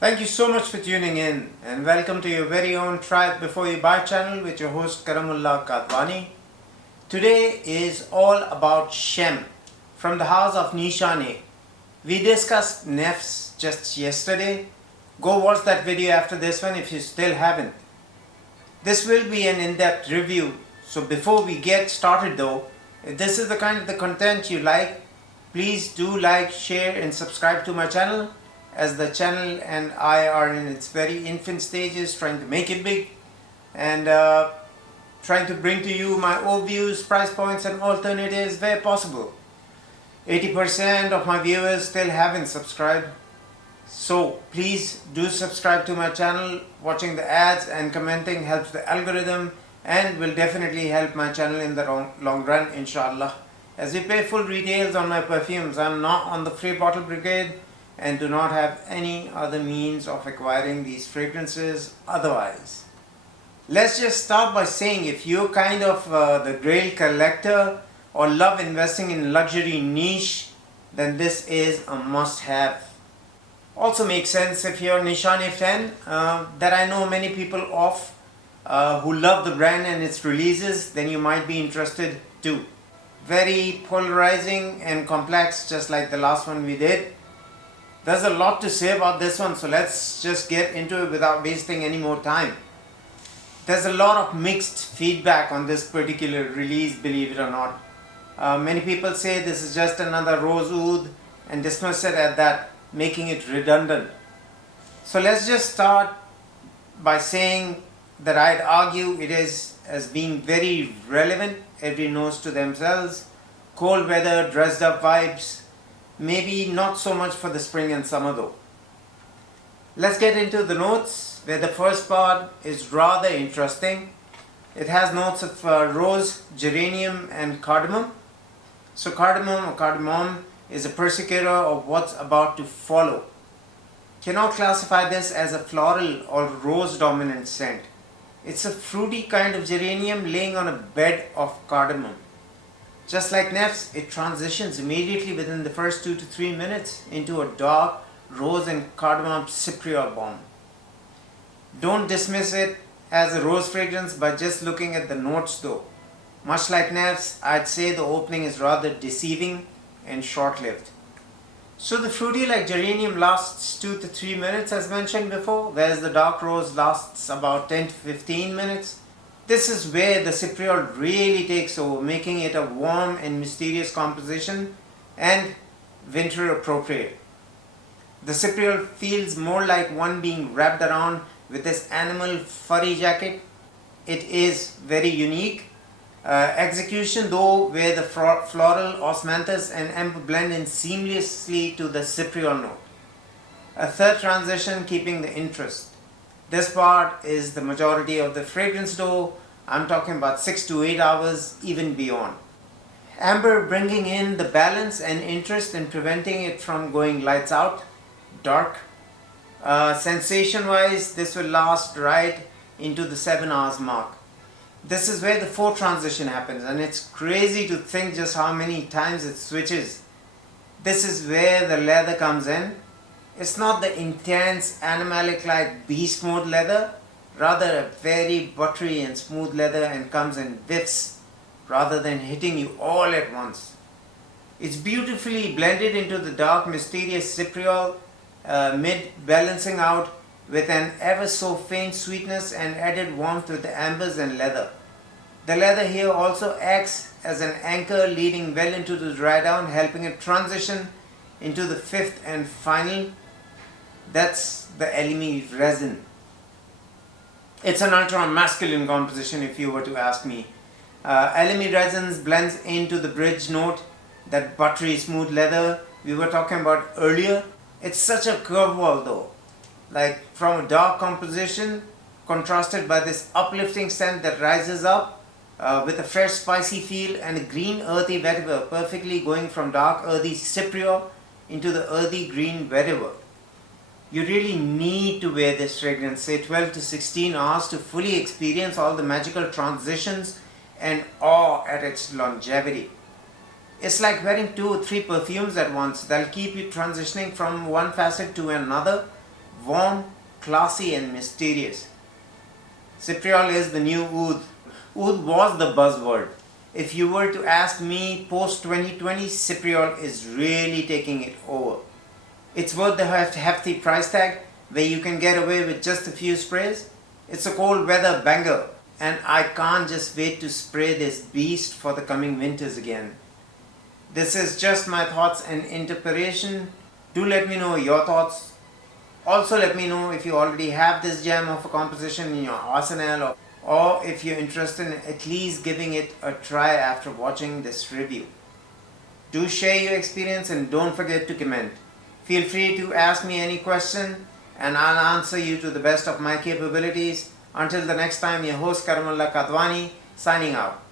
Thank you so much for tuning in and welcome to your very own Try It Before You Buy channel with your host Karamullah Kadwani. Today is all about SHEM from the house of Nishane. We discussed nefs just yesterday. Go watch that video after this one if you still haven't. This will be an in-depth review, so before we get started though, if this is the kind of the content you like, please do like, share and subscribe to my channel, as the channel and I are in its very infant stages trying to make it big and trying to bring to you my overviews, price points and alternatives where possible. 80% of my viewers still haven't subscribed, so please do subscribe to my channel. Watching the ads and commenting helps the algorithm and will definitely help my channel in the long run, inshallah. As we pay full retails on my perfumes, I'm not on the free bottle brigade and do not have any other means of acquiring these fragrances otherwise. Let's just start by saying, if you're kind of the grail collector or love investing in luxury niche, then this is a must-have. Also makes sense if you're a Nishane fan, that I know many people of who love the brand and its releases, then you might be interested too. Very polarizing and complex, just like the last one we did. There's a lot to say about this one, so let's just get into it without wasting any more time. There's a lot of mixed feedback on this particular release, believe it or not. Many people say this is just another rose oud and dismiss it at that, making it redundant. So let's just start by saying that I'd argue it is as being very relevant. Every nose to themselves, cold weather, dressed up vibes, maybe not so much for the spring and summer though. Let's get into the notes, where the first part is rather interesting. It has notes of rose, geranium and cardamom. So cardamom is a persicator of what's about to follow. Cannot classify this as a floral or rose dominant scent. It's a fruity kind of geranium laying on a bed of cardamom. Just like nefs, it transitions immediately within the first 2 to 3 minutes into a dark rose and cardamom cypriol bomb. Don't dismiss it as a rose fragrance by just looking at the notes though. Much like nefs, I'd say the opening is rather deceiving and short-lived. So the fruity like geranium lasts 2 to 3 minutes as mentioned before, whereas the dark rose lasts about 10 to 15 minutes. This is where the cypriol really takes over, making it a warm and mysterious composition and winter appropriate. The cypriol feels more like one being wrapped around with this animal furry jacket. It is very unique. Execution though, where the floral, osmanthus and amber blend in seamlessly to the cypriol note. A third transition keeping the interest. This part is the majority of the fragrance though. I'm talking about 6 to 8 hours, even beyond. Amber bringing in the balance and interest and preventing it from going lights out, dark. Sensation wise, this will last right into the 7 hours mark. This is where the fourth transition happens, and it's crazy to think just how many times it switches. This is where the leather comes in. It's not the intense animalic like beast mode leather, rather a very buttery and smooth leather, and comes in whiffs rather than hitting you all at once. It's beautifully blended into the dark mysterious cypriol, mid balancing out with an ever so faint sweetness and added warmth with the ambers and leather. The leather here also acts as an anchor leading well into the dry down, helping it transition into the fifth and final. That's the elemi resin. It's an ultra masculine composition if you were to ask me. Elemi resins blends into the bridge note, that buttery smooth leather we were talking about earlier. It's such a curveball though, like from a dark composition contrasted by this uplifting scent that rises up with a fresh spicy feel and a green earthy vetiver, perfectly going from dark earthy cypriol into the earthy green vetiver. You really need to wear this fragrance, say 12 to 16 hours, to fully experience all the magical transitions and awe at its longevity. It's like wearing 2 or 3 perfumes at once. They'll keep you transitioning from one facet to another warm, classy and mysterious. Cypriol is the new oud. Oud was the buzzword. If you were to ask me post 2020, Cypriol is really taking it over. It's worth the hefty price tag where you can get away with just a few sprays. It's a cold weather banger and I can't just wait to spray this beast for the coming winters again. This is just my thoughts and interpretation. Do let me know your thoughts. Also let me know if you already have this gem of a composition in your arsenal or if you're interested in at least giving it a try after watching this review. Do share your experience and don't forget to comment. Feel free to ask me any question and I'll answer you to the best of my capabilities. Until the next time, your host Karamullah Kadwani signing out.